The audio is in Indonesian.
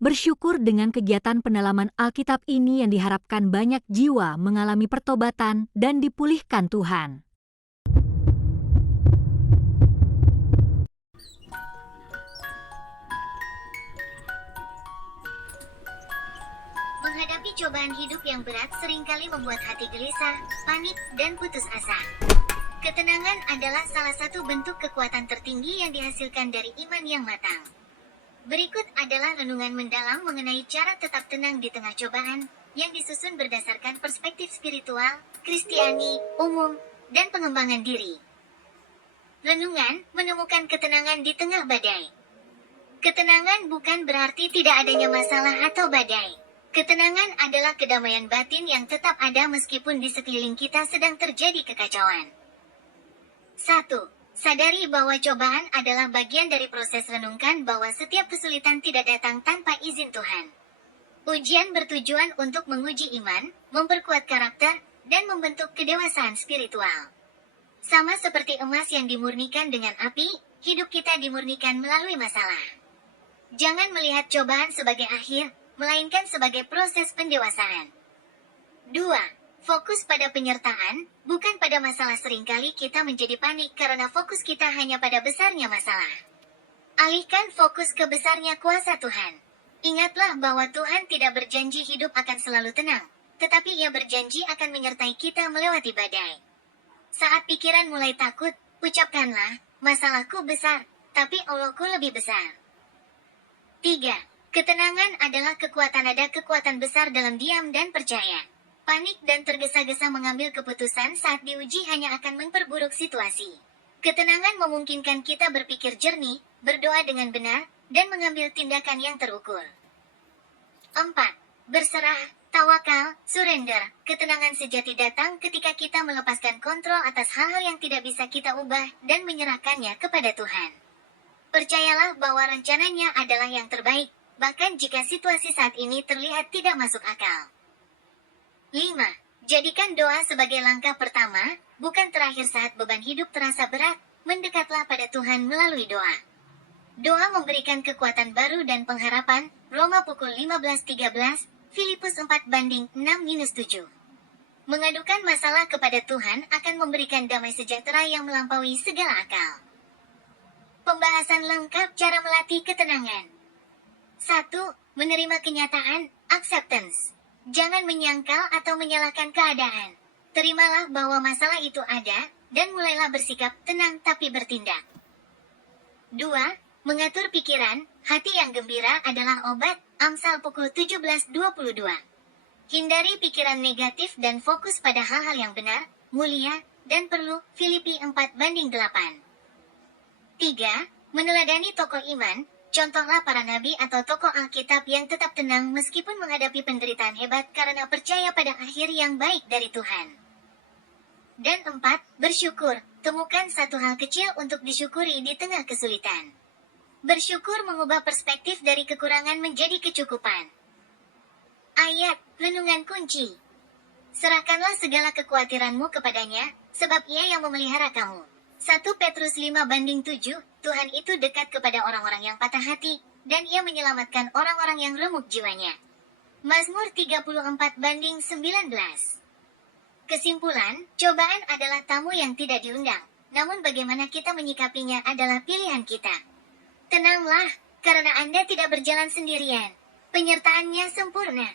Bersyukur dengan kegiatan pendalaman Alkitab ini yang diharapkan banyak jiwa mengalami pertobatan dan dipulihkan Tuhan. Menghadapi cobaan hidup yang berat seringkali membuat hati gelisah, panik, dan putus asa. Ketenangan adalah salah satu bentuk kekuatan tertinggi yang dihasilkan dari iman yang matang. Berikut adalah renungan mendalam mengenai cara tetap tenang di tengah cobaan, yang disusun berdasarkan perspektif spiritual, Kristiani, umum, dan pengembangan diri. Renungan, menemukan ketenangan di tengah badai. Ketenangan bukan berarti tidak adanya masalah atau badai. Ketenangan adalah kedamaian batin yang tetap ada meskipun di sekeliling kita sedang terjadi kekacauan. 1. Sadari bahwa cobaan adalah bagian dari proses. Renungkan bahwa setiap kesulitan tidak datang tanpa izin Tuhan. Ujian bertujuan untuk menguji iman, memperkuat karakter, dan membentuk kedewasaan spiritual. Sama seperti emas yang dimurnikan dengan api, hidup kita dimurnikan melalui masalah. Jangan melihat cobaan sebagai akhir, melainkan sebagai proses pendewasaan. 2. Fokus pada penyertaan, bukan pada masalah. Seringkali kita menjadi panik karena fokus kita hanya pada besarnya masalah. Alihkan fokus ke besarnya kuasa Tuhan. Ingatlah bahwa Tuhan tidak berjanji hidup akan selalu tenang, tetapi Ia berjanji akan menyertai kita melewati badai. Saat pikiran mulai takut, ucapkanlah, masalahku besar, tapi Allahku lebih besar. 3. Ketenangan adalah kekuatan. Ada kekuatan besar dalam diam dan percaya. Panik dan tergesa-gesa mengambil keputusan saat diuji hanya akan memperburuk situasi. Ketenangan memungkinkan kita berpikir jernih, berdoa dengan benar, dan mengambil tindakan yang terukur. 4. Berserah, tawakal, surrender. Ketenangan sejati datang ketika kita melepaskan kontrol atas hal-hal yang tidak bisa kita ubah dan menyerahkannya kepada Tuhan. Percayalah bahwa rencananya adalah yang terbaik, bahkan jika situasi saat ini terlihat tidak masuk akal. 5. Jadikan doa sebagai langkah pertama, bukan terakhir. Saat beban hidup terasa berat, mendekatlah pada Tuhan melalui doa. Doa memberikan kekuatan baru dan pengharapan, Roma pukul 15.13, Filipus 4:6-7. Mengadukan masalah kepada Tuhan akan memberikan damai sejahtera yang melampaui segala akal. Pembahasan lengkap cara melatih ketenangan. 1. Menerima kenyataan, acceptance. Jangan menyangkal atau menyalahkan keadaan. Terimalah bahwa masalah itu ada, dan mulailah bersikap tenang tapi bertindak. 2. Mengatur pikiran, hati yang gembira adalah obat, Amsal pukul 17.22. Hindari pikiran negatif dan fokus pada hal-hal yang benar, mulia, dan perlu, Filipi 4:8. 3. Meneladani tokoh iman, contohlah para nabi atau tokoh Alkitab yang tetap tenang meskipun menghadapi penderitaan hebat karena percaya pada akhir yang baik dari Tuhan. Dan 4. Bersyukur, temukan satu hal kecil untuk disyukuri di tengah kesulitan. Bersyukur mengubah perspektif dari kekurangan menjadi kecukupan. Ayat, renungan kunci. Serahkanlah segala kekhawatiranmu kepadanya, sebab Ia yang memelihara kamu. 1 Petrus 5:7, Tuhan itu dekat kepada orang-orang yang patah hati, dan Ia menyelamatkan orang-orang yang remuk jiwanya. Mazmur 34:19. Kesimpulan, cobaan adalah tamu yang tidak diundang, namun bagaimana kita menyikapinya adalah pilihan kita. Tenanglah, karena Anda tidak berjalan sendirian. Penyertaannya sempurna.